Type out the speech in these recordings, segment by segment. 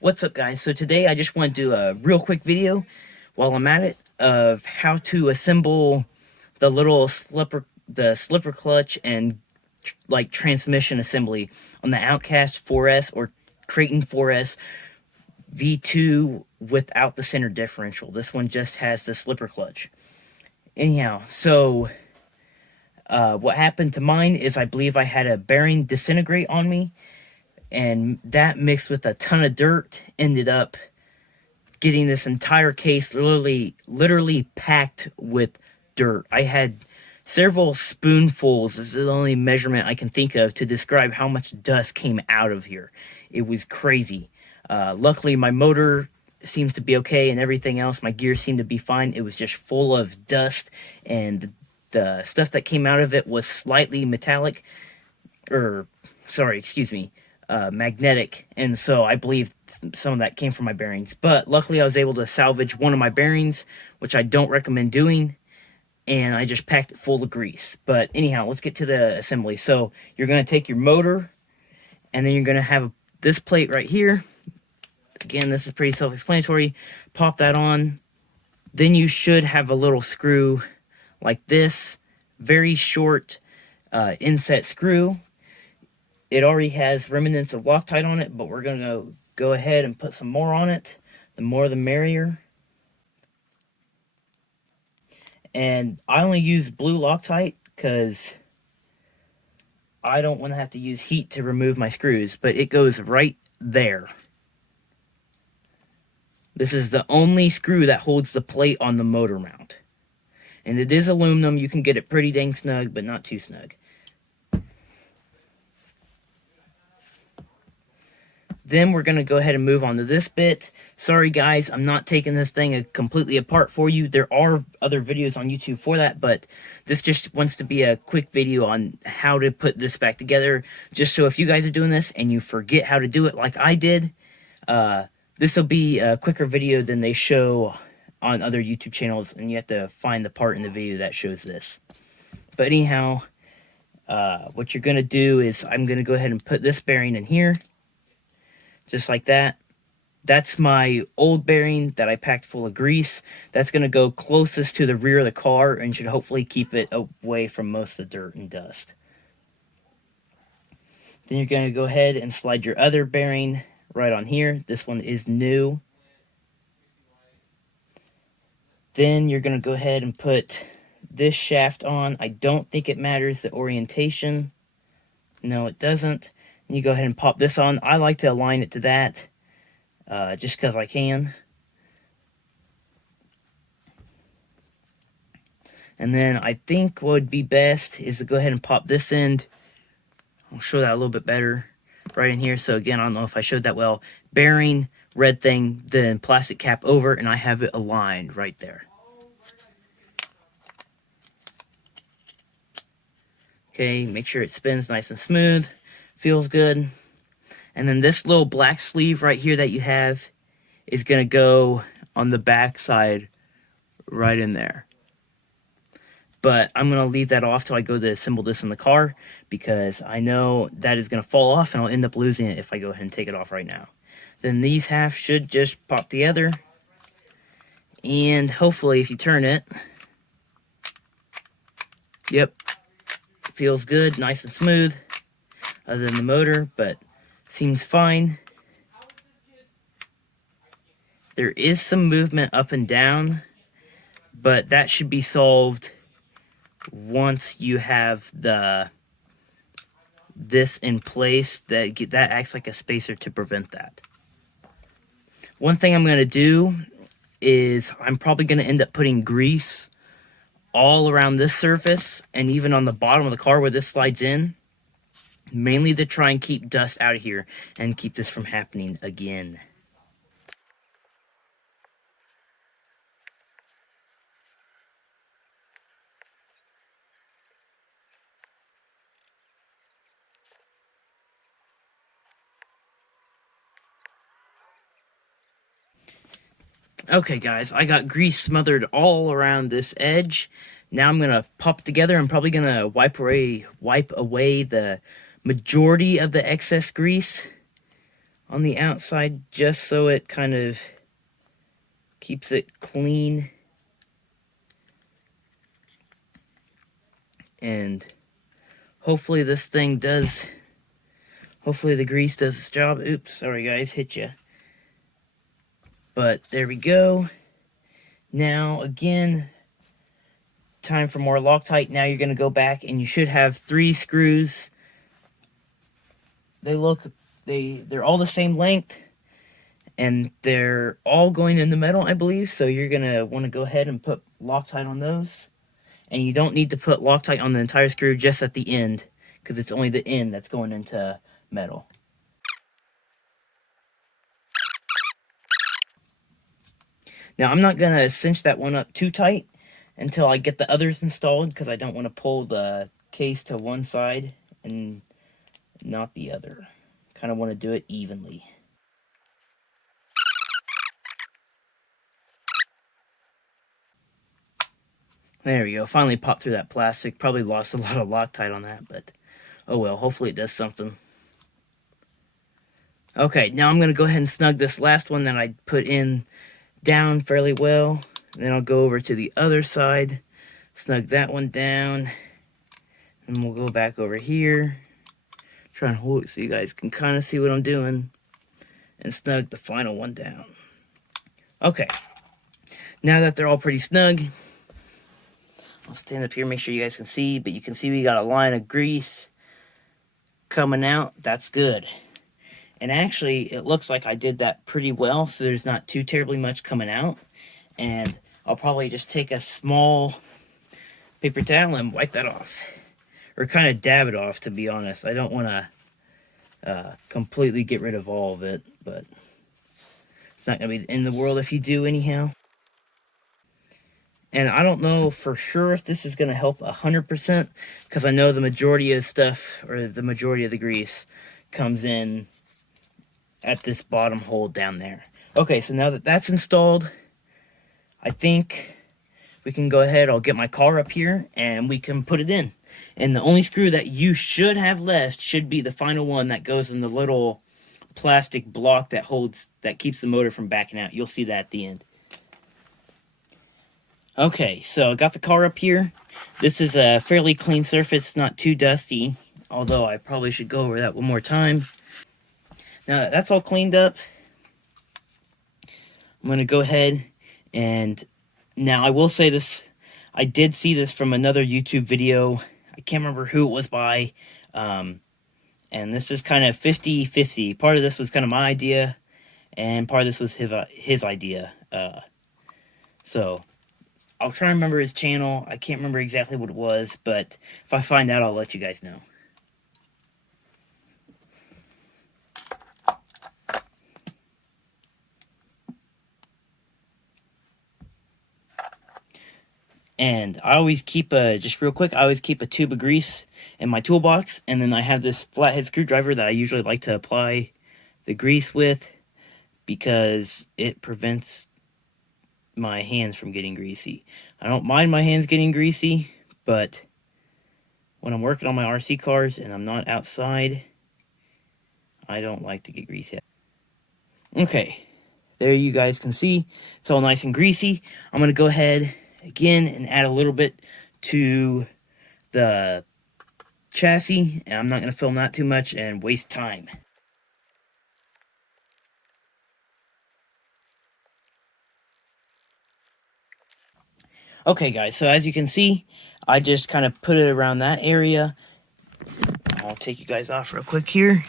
What's up, guys? So today I just want to do a real quick video while I'm at it of how to assemble the slipper clutch and like transmission assembly on the Outcast4s or Creighton 4S V2 without the center differential. This one just has the slipper clutch. Anyhow, so what happened to mine is I believe I had a bearing disintegrate on me, and that mixed with a ton of dirt ended up getting this entire case literally packed with dirt. I had several spoonfuls. This is the only measurement I can think of to describe how much dust came out of here. It was crazy. Luckily, my motor seems to be okay, and everything else, my gear seemed to be fine. It was just full of dust, and the stuff that came out of it was slightly metallic, or sorry, excuse me, magnetic, and so I believe some of that came from my bearings. But luckily I was able to salvage one of my bearings, which I don't recommend doing, and I just packed it full of grease. But anyhow, let's get to the assembly. So you're going to take your motor, and then you're going to have this plate right here. Again, this is pretty self-explanatory. Pop that on. Then you should have a little screw like this, very short inset screw. It already has remnants of Loctite on it, but we're going to go ahead and put some more on it. The more the merrier. And I only use blue Loctite because I don't want to have to use heat to remove my screws, but it goes right there. This is the only screw that holds the plate on the motor mount. And it is aluminum. You can get it pretty dang snug, but not too snug. Then we're going to go ahead and move on to this bit. Sorry guys, I'm not taking this thing completely apart for you. There are other videos on YouTube for that, but this just wants to be a quick video on how to put this back together. Just so if you guys are doing this and you forget how to do it like I did, this will be a quicker video than they show on other YouTube channels, and you have to find the part in the video that shows this. But anyhow, what you're going to do is I'm going to go ahead and put this bearing in here. Just like that. That's my old bearing that I packed full of grease. That's going to go closest to the rear of the car and should hopefully keep it away from most of the dirt and dust. Then you're going to go ahead and slide your other bearing right on here. This one is new. Then you're going to go ahead and put this shaft on. I don't think it matters the orientation. No, it doesn't. And you go ahead and pop this on. I like to align it to that, just because I can. And then I think what would be best is to go ahead and pop this end. I'll show that a little bit better right in here. So again, I don't know if I showed that well. Bearing, red thing, then plastic cap over, and I have it aligned right there. Okay, make sure it spins nice and smooth. Feels good. And then this little black sleeve right here that you have is going to go on the back side right in there. But I'm going to leave that off till I go to assemble this in the car, because I know that is going to fall off and I'll end up losing it if I go ahead and take it off right now. Then these halves should just pop together. And hopefully if you turn it, yep, feels good, nice and smooth. Other than the motor, but seems fine. There is some movement up and down, but that should be solved once you have this in place. That acts like a spacer to prevent that. One thing I'm going to do is I'm probably going to end up putting grease all around this surface and even on the bottom of the car where this slides in. Mainly to try and keep dust out of here and keep this from happening again. Okay guys, I got grease smothered all around this edge. Now I'm going to pop it together. I'm probably going to wipe away the majority of the excess grease on the outside just so it kind of keeps it clean. And hopefully this thing does, hopefully the grease does its job. Oops, sorry guys, hit ya. But there we go. Now again, time for more Loctite. Now you're going to go back and you should have 3 screws. They're all the same length, and they're all going in the metal, I believe. So you're going to want to go ahead and put Loctite on those. And you don't need to put Loctite on the entire screw, just at the end, because it's only the end that's going into metal. Now I'm not going to cinch that one up too tight until I get the others installed, because I don't want to pull the case to one side and not the other. Kind of want to do it evenly. There we go. Finally popped through that plastic. Probably lost a lot of Loctite on that, but oh well. Hopefully it does something. Okay, now I'm going to go ahead and snug this last one that I put in down fairly well. Then I'll go over to the other side, snug that one down, and we'll go back over here. Try and hold it so you guys can kind of see what I'm doing, and snug the final one down. Okay, now that they're all pretty snug, I'll stand up here, make sure you guys can see, but you can see we got a line of grease coming out. That's good. And actually, it looks like I did that pretty well, so there's not too terribly much coming out. And I'll probably just take a small paper towel and wipe that off. Or kind of dab it off, to be honest. I don't want to completely get rid of all of it, but it's not going to be the end of the world if you do anyhow. And I don't know for sure if this is going to help 100%, because I know the majority of stuff, or the majority of the grease, comes in at this bottom hole down there. Okay, so now that that's installed, I think we can go ahead. I'll get my car up here and we can put it in. And the only screw that you should have left should be the final one that goes in the little plastic block that keeps the motor from backing out. You'll see that at the end. Okay, so I got the car up here. This is a fairly clean surface, not too dusty, although I probably should go over that one more time. Now that that's all cleaned up, I'm going to go ahead and, now I will say this, I did see this from another YouTube video. I can't remember who it was by, and this is kind of 50-50. Part of this was kind of my idea, and part of this was his idea. So I'll try and remember his channel. I can't remember exactly what it was, but if I find out, I'll let you guys know. And I always keep just real quick, I always keep a tube of grease in my toolbox. And then I have this flathead screwdriver that I usually like to apply the grease with, because it prevents my hands from getting greasy. I don't mind my hands getting greasy, but when I'm working on my RC cars and I'm not outside, I don't like to get greasy. Okay, there you guys can see it's all nice and greasy. I'm going to go ahead again and add a little bit to the chassis, and I'm not going to film that too much and waste time. Okay guys, so as you can see, I just kind of put it around that area. I'll take you guys off real quick here.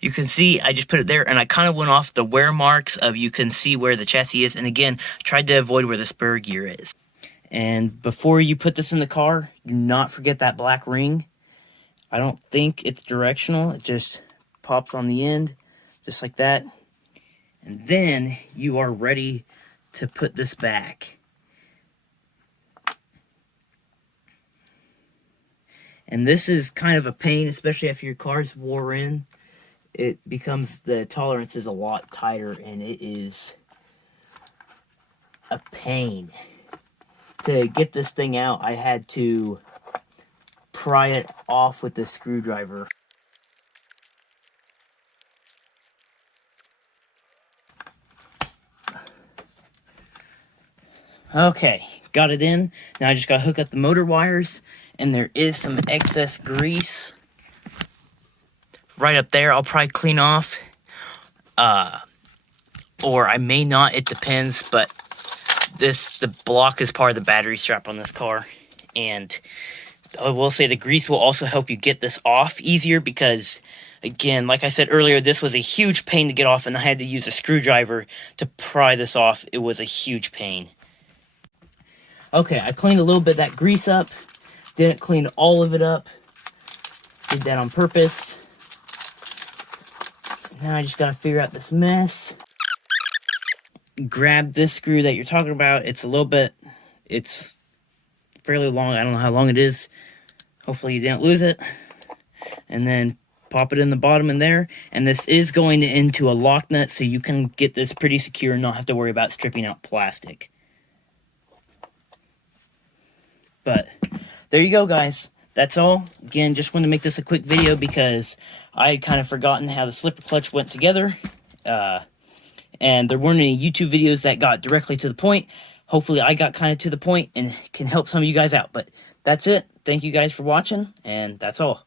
You can see I just put it there, and I kind of went off the wear marks of, you can see where the chassis is, and again, tried to avoid where the spur gear is. And before you put this in the car, do not forget that black ring. I don't think it's directional. It just pops on the end, just like that. And then you are ready to put this back. And this is kind of a pain, especially if your car's wore in. It becomes, the tolerance is a lot tighter, and it is a pain. To get this thing out, I had to pry it off with the screwdriver. Okay, got it in. Now I just gotta hook up the motor wires, and there is some excess grease right up there. I'll probably clean off, or I may not, it depends, but the block is part of the battery strap on this car, and I will say the grease will also help you get this off easier because, again, like I said earlier, this was a huge pain to get off, and I had to use a screwdriver to pry this off. It was a huge pain. Okay, I cleaned a little bit of that grease up. Didn't clean all of it up. Did that on purpose. Now I just gotta figure out this mess. Grab this screw that you're talking about. It's fairly long. I don't know how long it is. Hopefully you didn't lose it. And then pop it in the bottom in there. And this is going into a lock nut, so you can get this pretty secure and not have to worry about stripping out plastic. But there you go, guys. That's all. Again, just wanted to make this a quick video because I had kind of forgotten how the slipper clutch went together. And there weren't any YouTube videos that got directly to the point. Hopefully I got kind of to the point and can help some of you guys out. But that's it. Thank you guys for watching, and that's all.